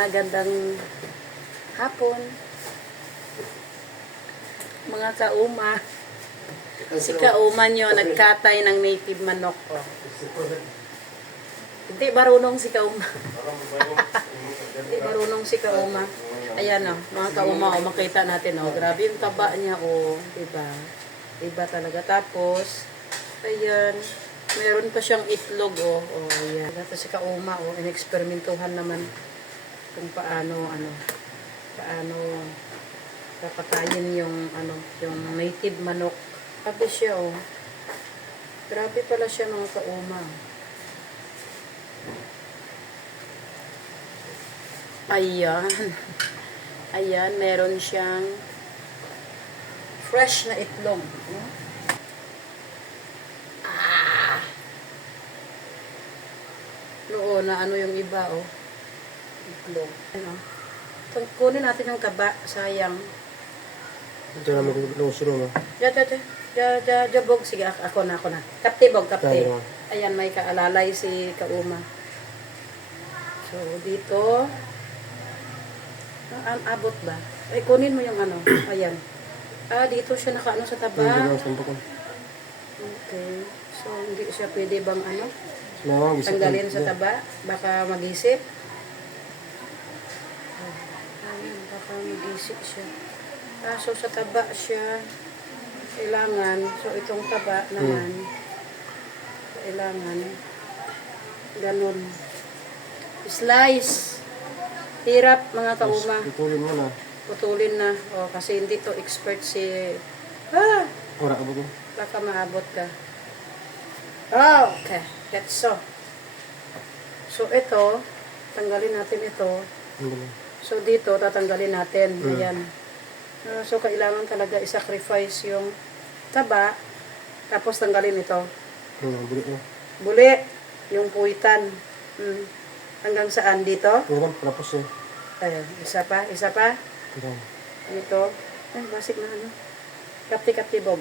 magandang hapon. Mga kauma. Si kauma nyo, nagkatay ng native manok. Oh. Hindi marunong si kauma. Hindi marunong si kauma. Ayan o, mga kauma, o makita natin o. Grabe yung taba niya o. Diba? Diba talaga. Tapos, ayan, meron pa siyang itlog o. O, ayan. Tapos si kauma o, ineksperimentuhan naman kung paano, ano, paano papakayin yung, ano, yung native manok. Grabe siya o. Grabe pala siya mga kauma. Ayan. Ayan, meron siyang fresh na itlog. Ah! Noon, na ano yung iba, oh. Itlog. Ano? So, kunin natin yung kaba. Sayang. Ito na mag-loso no. Ja, ja, ja. Ja, ja, ja, bog. Sige, ako, na, ako na. Kapte, bog, kapte. Tayo. Ayan, may kaalalay si Kauma. So, dito. Ah, ah, abot ba? Ay, kunin mo yung ano. Ayan. Ah, dito siya nakaano sa Hindi taba. lang sampo ko. Okay. So, hindi siya pwede bang ano? Tanggalin sa taba. Baka mag-isip. Ayun, baka mag-isip siya. Ah, so sa taba siya. Kailangan. So, itong taba naman. Kailangan. Ganun. Slice. Hirap mga kauma. Putulin mo na. Putulin na. O, kasi hindi to expert si... Ah! Ora ba ko? Baka maabot ka. Oh, okay. That's so. So, ito, tanggalin natin ito. Lang. So, dito, tatanggalin natin. Mm. Ayan. Ah, so, kailangan talaga i-sacrifice yung taba. Tapos, tanggalin ito. Ano, bulit mo. Buli, yung puwitan. Mm. Hanggang saan? Dito? Lang, tapos eh. Ayan. Isa pa, isa pa. Ito. Dito. Ay, basik na ano. Kapti-kapti, Bob.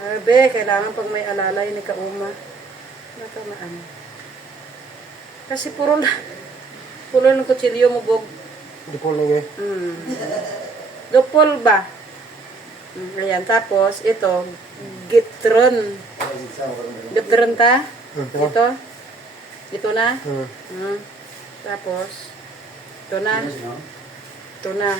Sabi, kailangan pag may alalay ni Kauma. Baka maano. Kasi puro na, puro ng kutsilyo mo, Bob. Di po lang eh. Hmm. Dupol ba? Hmm, Ayan, tapos, ito, gitron. Gitron ta? Ito. Ito. Na. Hmm. Hmm. Tapos, ito na. Ito na.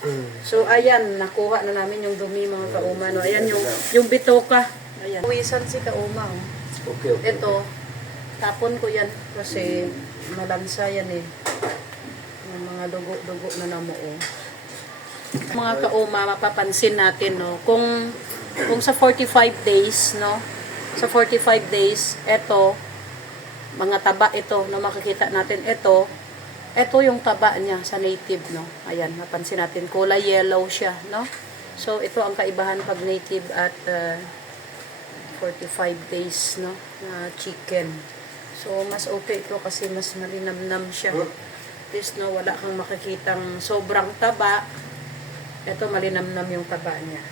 Hmm. So, ayan, nakuha na namin yung dumi mga kauma. No? Ayan yung, yung bitoka. Ayan. Uwisan si kauma. Oh. Okay, Ito, tapon ko yan kasi malansa yan eh. Yung mga dugo-dugo na namuo. Mga kauma, mapapansin natin, no? Kung, kung sa 45 days, no? Sa 45 days, eto, mga taba ito na makikita natin ito, ito yung taba niya sa native, no? Ayan, napansin natin, kulay yellow siya, no? So, ito ang kaibahan pag native at uh, 45 days, no? Na chicken. So, mas okay ito kasi mas malinamnam siya. At least, no, wala kang makikitang sobrang taba. Ito, malinamnam yung taba niya.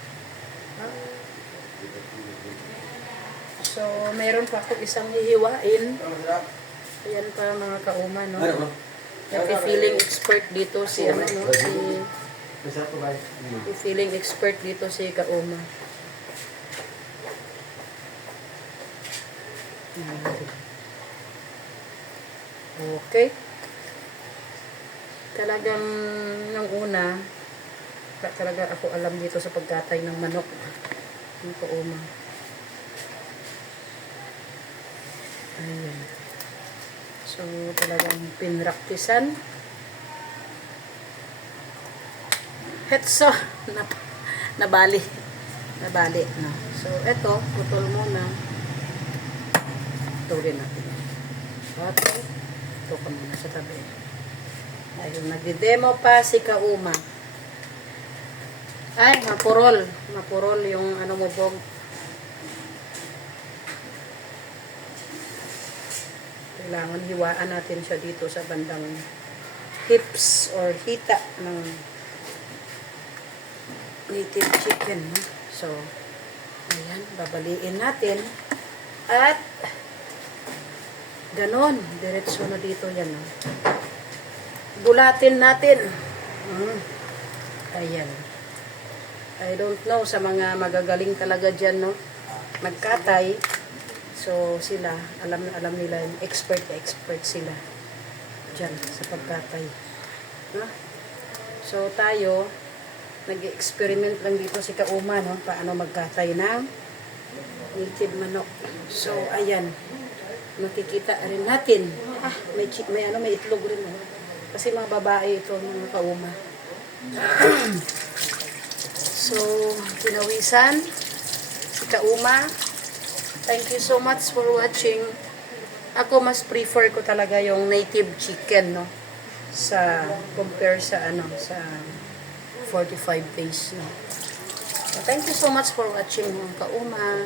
So, meron pa ako isang hihiwain. Ayan pa mga kauma, no? Nag-feeling expert dito si, ano, no? Si, feeling expert dito si Kauma. Okay. Talagang nung una, ta- talaga ako alam dito sa pagkatay ng manok. Yung Kauma. Ayan. So, talagang pinraktisan. Hetso, nap nabali. Nabali, no. So, eto, putol muna. Putulin natin. Okay. Ito ka muna sa tabi. Ayun, nagdi-demo pa si Kauma. Ay, mapurol. Mapurol yung ano mo, Bog. Kailangan hiwaan natin siya dito sa bandang hips or hita ng native chicken. So, ayan, babaliin natin. At, ganon, diretso na dito yan. No? Bulatin natin. Mm. Ayan. I don't know sa mga magagaling talaga dyan, no? Magkatay. So, sila, alam alam nila, expert na expert sila dyan sa pagkatay. No? So, tayo, nag-experiment lang dito si Kauma, no? Paano magkatay ng native manok. So, ayan. Makikita rin natin. Ah, may, may ano, may itlog rin. Oh. Kasi mga babae ito, mga kauma. so, pinawisan. Si kauma. Thank you so much for watching. Ako mas prefer ko talaga yung native chicken, no? Sa, compare sa ano, sa 45 days, no? So, thank you so much for watching mga kauma.